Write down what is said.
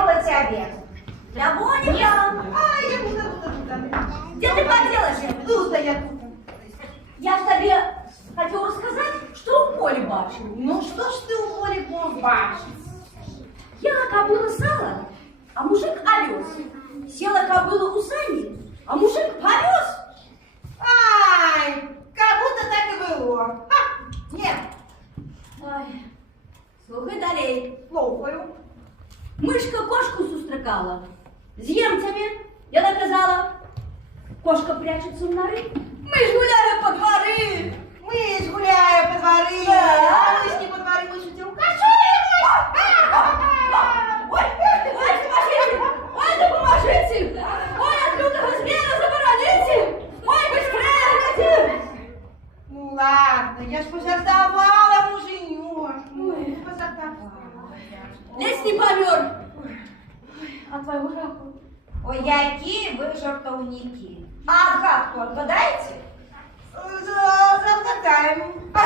делать обед? Для Моника. А, я буду. Где ты поделаешь? Тут я тут. Я ж тебе хотел рассказать, что в поле бачу. Ну что ж ты у поле бачишь? Ела кобыла сало, а мужик овес. Села кобыла у сани, а мужик повез. Ай, как будто так и было. Нет, Ой, слухай далей. слухаю. Мишка кошку зустрікала. З ємцями, я наказала. Кошка прячется в норы. Мы ж гуляли по дворы. Мы ж гуляем по дворы. Да. А мы ж не по дворы, мы шутим. Качуемся! Ой, поможите! Ой, да поможите! Ой, от лютого зверя забороните! Ой, быстрее! Ну ладно, я ж пожартовала, муженек. Ой. Пожартовала. Лесь не помер. А твоего жаху? Ой, які ви жартовники. А гадку отгадаєте? Загадаємо. А